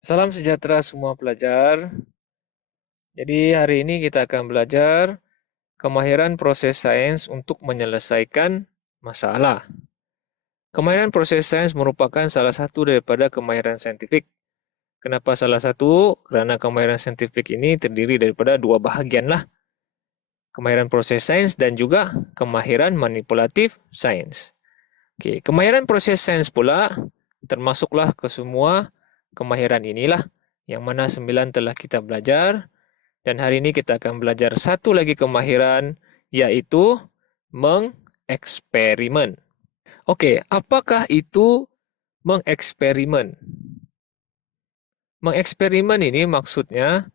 Salam sejahtera semua pelajar. Jadi hari ini kita akan belajar kemahiran proses sains untuk menyelesaikan masalah. Kemahiran proses sains merupakan salah satu daripada kemahiran saintifik. Kenapa salah satu? Karena kemahiran saintifik ini terdiri daripada dua bahagian lah. Kemahiran proses sains dan juga kemahiran manipulatif sains. Oke, kemahiran proses sains pula termasuklah ke semua kemahiran inilah yang mana 9 telah kita belajar. Dan hari ini kita akan belajar satu lagi kemahiran, yaitu mengeksperimen. Oke, apakah itu mengeksperimen? Mengeksperimen ini maksudnya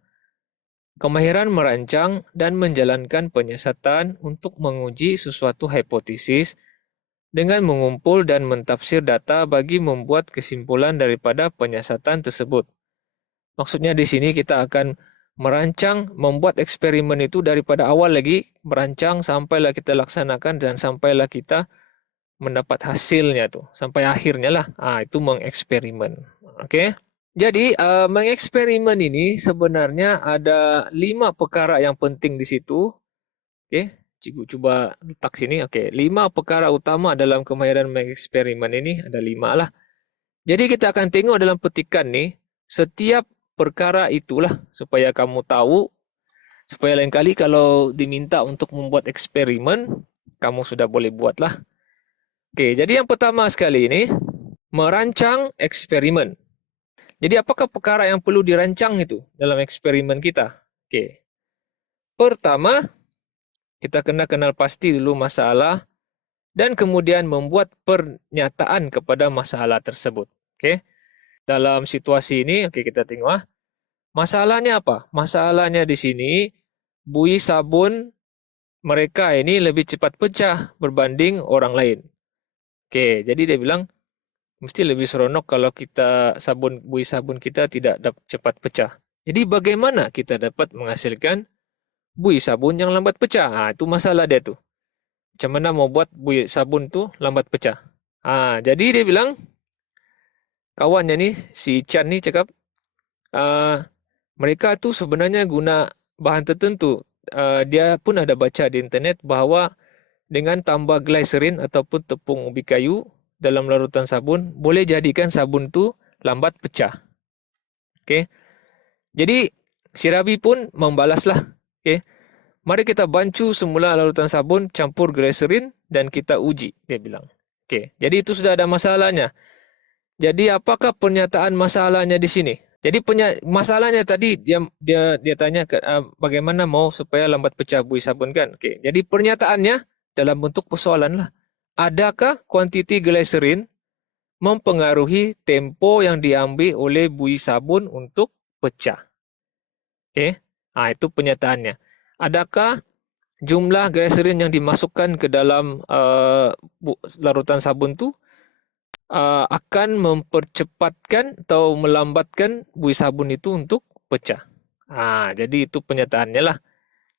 kemahiran merancang dan menjalankan penyiasatan untuk menguji sesuatu hipotesis dengan mengumpul dan mentafsir data bagi membuat kesimpulan daripada penyiasatan tersebut. Maksudnya di sini kita akan merancang, membuat eksperimen itu daripada awal lagi, merancang sampailah kita laksanakan dan sampailah kita mendapat hasilnya tuh, sampai akhirnya lah. Itu mengeksperimen. Oke. Jadi mengeksperimen ini sebenarnya ada 5 perkara yang penting di situ. Oke, cikgu coba letak sini. Oke, 5 perkara utama dalam kemahiran mengeksperimen ini ada 5 lah. Jadi kita akan tengok dalam petikan nih, setiap perkara itulah supaya kamu tahu, supaya lain kali kalau diminta untuk membuat eksperimen, kamu sudah boleh buatlah. Oke, jadi yang pertama sekali ini, merancang eksperimen. Jadi apakah perkara yang perlu dirancang itu dalam eksperimen kita? Oke, pertama, kita kena kenal pasti dulu masalah dan kemudian membuat pernyataan kepada masalah tersebut. Oke, dalam situasi ini, oke kita tengok. Masalahnya apa? Masalahnya di sini, buih sabun mereka ini lebih cepat pecah berbanding orang lain. Oke, jadi dia bilang, mesti lebih seronok kalau kita buih sabun kita tidak cepat pecah. Jadi bagaimana kita dapat menghasilkan buih sabun yang lambat pecah? Itu masalah dia tuh. Macam mana mau buat buih sabun tuh lambat pecah? Jadi dia bilang, kawannya nih, si Chan nih cakap, mereka tuh sebenarnya guna bahan tertentu. Dia pun ada baca di internet bahawa dengan tambah glycerin ataupun tepung ubi kayu dalam larutan sabun, boleh jadikan sabun tu lambat pecah. Okay. Jadi, si Rabi pun membalaslah. Okay. Mari kita bancu semula larutan sabun, campur glycerin dan kita uji, dia bilang. Okay. Jadi itu sudah ada masalahnya. Jadi apakah pernyataan masalahnya di sini? Jadi masalahnya tadi dia tanya bagaimana mau supaya lambat pecah buih sabun kan? Okey. Jadi pernyataannya dalam bentuk persoalan lah. Adakah kuantiti glycerin mempengaruhi tempo yang diambil oleh buih sabun untuk pecah? Okey. Itu pernyataannya. Adakah jumlah glycerin yang dimasukkan ke dalam larutan sabun tu akan mempercepatkan atau melambatkan buih sabun itu untuk pecah. Jadi itu pernyataannya lah.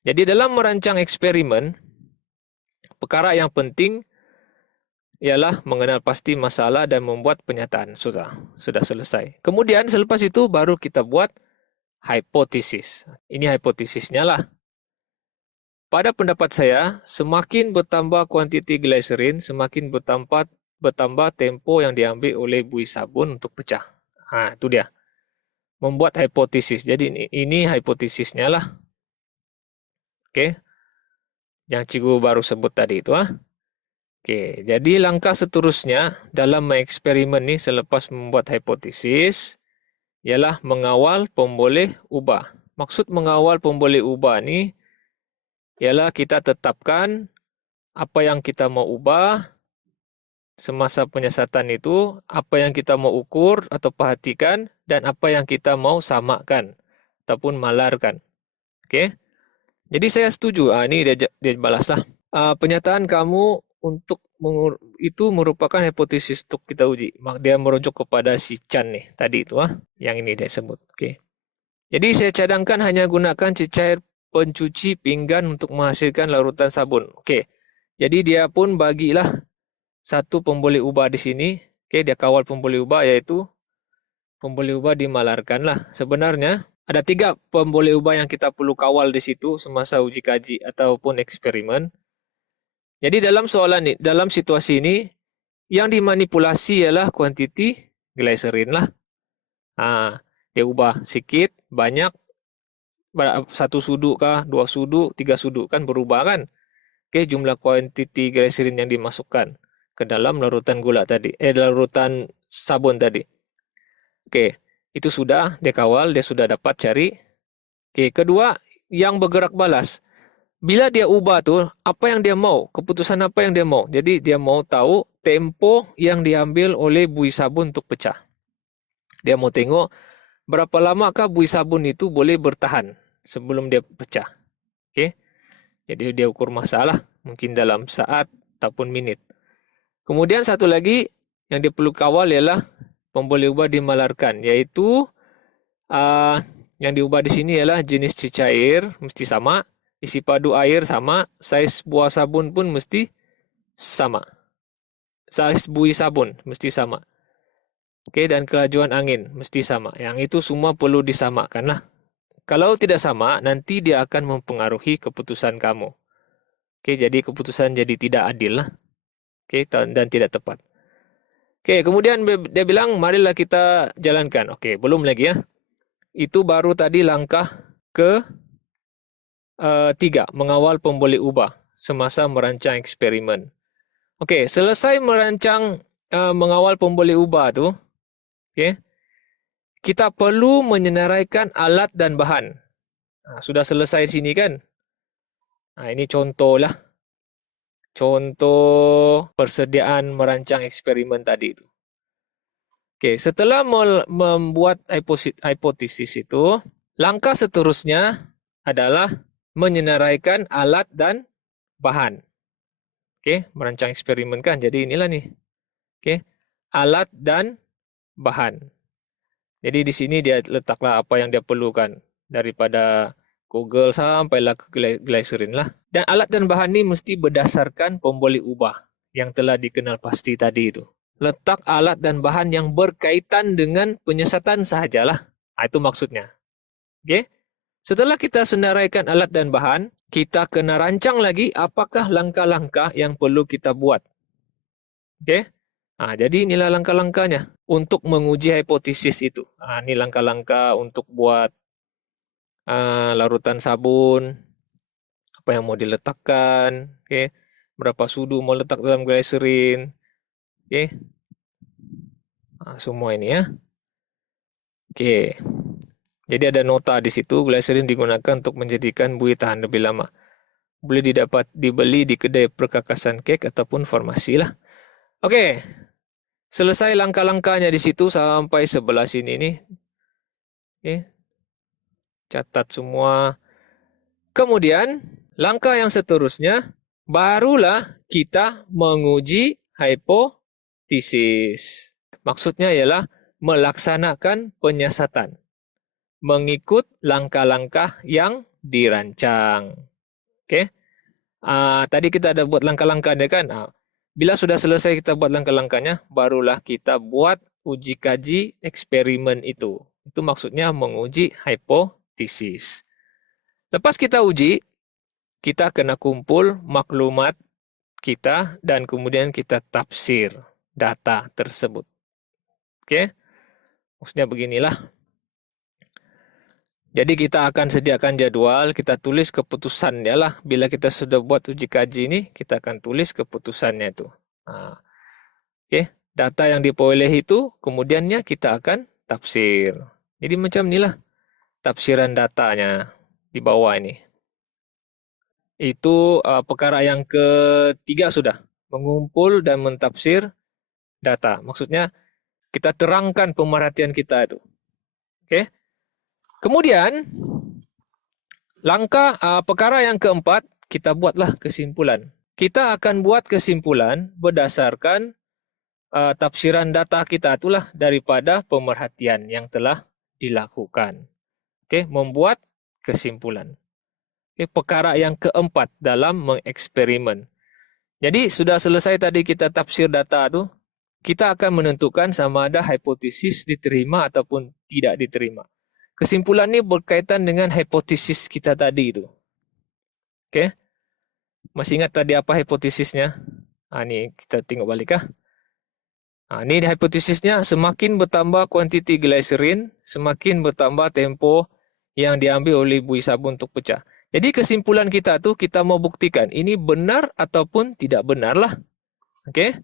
Jadi dalam merancang eksperimen, perkara yang penting ialah mengenal pasti masalah dan membuat pernyataan. Sudah selesai. Kemudian selepas itu baru kita buat hipotesis. Ini hipotesisnya lah. Pada pendapat saya, semakin bertambah kuantiti glycerin, semakin bertambah tempo yang diambil oleh buih sabun untuk pecah. Itu dia. Membuat hipotesis. Jadi ini hipotesisnya lah. Oke. Yang cikgu baru sebut tadi itu. Oke. Jadi langkah seterusnya dalam eksperimen ini selepas membuat hipotesis ialah mengawal pemboleh ubah. Maksud mengawal pemboleh ubah ni ialah kita tetapkan apa yang kita mau ubah semasa penyiasatan itu, apa yang kita mau ukur atau perhatikan, dan apa yang kita mau samakan ataupun malarkan. Oke. Jadi saya setuju. Ini dia balaslah. Pernyataan kamu untuk itu merupakan hipotesis untuk kita uji. Dia merujuk kepada si Chan nih tadi itu yang ini dia sebut. Oke. Jadi saya cadangkan hanya gunakan cecair pencuci pinggan untuk menghasilkan larutan sabun. Oke. Jadi dia pun bagilah satu pemboleh ubah di sini. Oke, dia kawal pemboleh ubah yaitu pemboleh ubah dimalarkan lah. Sebenarnya ada 3 pemboleh ubah yang kita perlu kawal di situ semasa uji kaji ataupun eksperimen. Jadi dalam situasi ini yang dimanipulasi ialah kuantiti glycerin lah. Dia ubah sedikit, banyak, 1 suduk kah, 2 suduk, 3 suduk kan berubah kan. Jumlah kuantiti glycerin yang dimasukkan ke dalam larutan larutan sabun tadi. Itu sudah dia kawal, dia sudah dapat cari. Kedua, yang bergerak balas. Bila dia ubah tuh, apa yang dia mau, keputusan apa yang dia mau. Jadi dia mau tahu tempo yang diambil oleh buih sabun untuk pecah. Dia mau tengok berapa lamakah buih sabun itu boleh bertahan sebelum dia pecah. Jadi dia ukur masalah, mungkin dalam saat ataupun menit. Kemudian satu lagi yang dia perlu kawal ialah pemboleh ubah dimalarkan, yaitu yang diubah di sini ialah jenis cecair mesti sama, isi padu air sama, saiz buah sabun pun mesti sama. Saiz buih sabun mesti sama. Dan kelajuan angin mesti sama. Yang itu semua perlu disamakan lah. Kalau tidak sama, nanti dia akan mempengaruhi keputusan kamu. Jadi keputusan jadi tidak adil lah. Dan tidak tepat. Kemudian dia bilang, marilah kita jalankan. Belum lagi ya. Itu baru tadi langkah ke 3, mengawal pemboleh ubah semasa merancang eksperimen. Selesai merancang mengawal pemboleh ubah tu, kita perlu menyenaraikan alat dan bahan. Sudah selesai sini kan? Ini contoh lah. Contoh persediaan merancang eksperimen tadi itu. Setelah membuat hipotesis itu, langkah seterusnya adalah menyenaraikan alat dan bahan. Merancang eksperimen kan. Jadi inilah nih. Alat dan bahan. Jadi di sini dia letaklah apa yang dia perlukan. Daripada Google sampailah ke glycerin lah. Dan alat dan bahan ini mesti berdasarkan pemboleh ubah yang telah dikenal pasti tadi itu. Letak alat dan bahan yang berkaitan dengan penyesatan sahajalah. Itu maksudnya. Setelah kita senaraikan alat dan bahan, kita kena rancang lagi apakah langkah-langkah yang perlu kita buat. Jadi inilah langkah-langkahnya untuk menguji hipotesis itu. Ini langkah-langkah untuk buat larutan sabun, apa yang mau diletakkan, berapa sudu mau letak dalam glycerin, semua ini ya. Jadi ada nota di situ, glycerin digunakan untuk menjadikan buih tahan lebih lama. Boleh dibeli di kedai perkakasan kek ataupun farmasi lah. Selesai langkah-langkahnya di situ sampai sebelah sini nih. Catat semua. Kemudian langkah yang seterusnya barulah kita menguji hipotesis. Maksudnya ialah melaksanakan penyiasatan mengikut langkah-langkah yang dirancang. Tadi kita ada buat langkah-langkahnya kan. Bila sudah selesai kita buat langkah-langkahnya, barulah kita buat uji kaji eksperimen itu. Itu maksudnya menguji hipotesis. Lepas kita uji, kita kena kumpul maklumat kita dan kemudian kita tafsir data tersebut. Maksudnya beginilah. Jadi kita akan sediakan jadwal, kita tulis keputusannya lah. Bila kita sudah buat uji kaji ini, kita akan tulis keputusannya itu. Data yang diperoleh itu, kemudiannya kita akan tafsir. Jadi macam inilah tafsiran datanya di bawah ini. Itu perkara yang ketiga sudah. Mengumpul dan mentafsir data. Maksudnya kita terangkan pemerhatian kita itu. Kemudian langkah perkara yang keempat, kita buatlah kesimpulan. Kita akan buat kesimpulan berdasarkan tafsiran data kita itulah daripada pemerhatian yang telah dilakukan. Membuat kesimpulan. Perkara yang keempat dalam mengeksperimen. Jadi sudah selesai tadi kita tafsir data itu, kita akan menentukan sama ada hipotesis diterima ataupun tidak diterima. Kesimpulan ini berkaitan dengan hipotesis kita tadi itu. Oke. Masih ingat tadi apa hipotesisnya? Ini kita tengok balik kah? Ini hipotesisnya, semakin bertambah kuantiti glycerin, semakin bertambah tempo yang diambil oleh buih sabun untuk pecah. Jadi kesimpulan kita tuh kita mau buktikan ini benar ataupun tidak benar lah. Oke.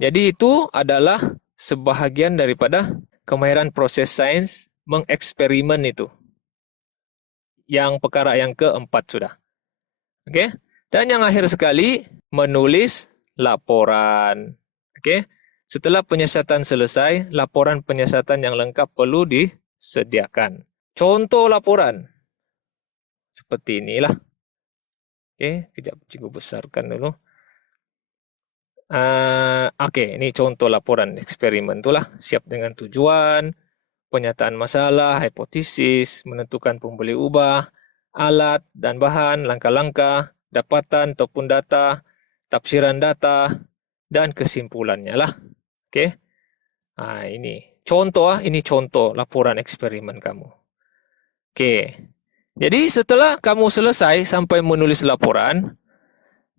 Jadi itu adalah sebahagian daripada kemahiran proses sains mengeksperimen itu. Yang perkara yang keempat sudah. Oke. Dan yang akhir sekali, menulis laporan. Oke. Setelah penyiasatan selesai, laporan penyiasatan yang lengkap perlu disediakan. Contoh laporan. Seperti inilah. Oke, kejap cikgu besarkan dulu. Oke, ini contoh laporan eksperimen itulah. Siap dengan tujuan, penyataan masalah, hipotesis, menentukan pembeli ubah, alat dan bahan, langkah-langkah, dapatan ataupun data, tafsiran data, dan kesimpulannya lah. Oke. Ini contoh laporan eksperimen kamu. Oke. Jadi setelah kamu selesai sampai menulis laporan,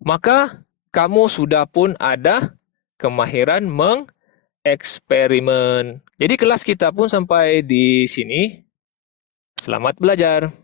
maka kamu sudah pun ada kemahiran mengeksperimen. Jadi kelas kita pun sampai di sini. Selamat belajar.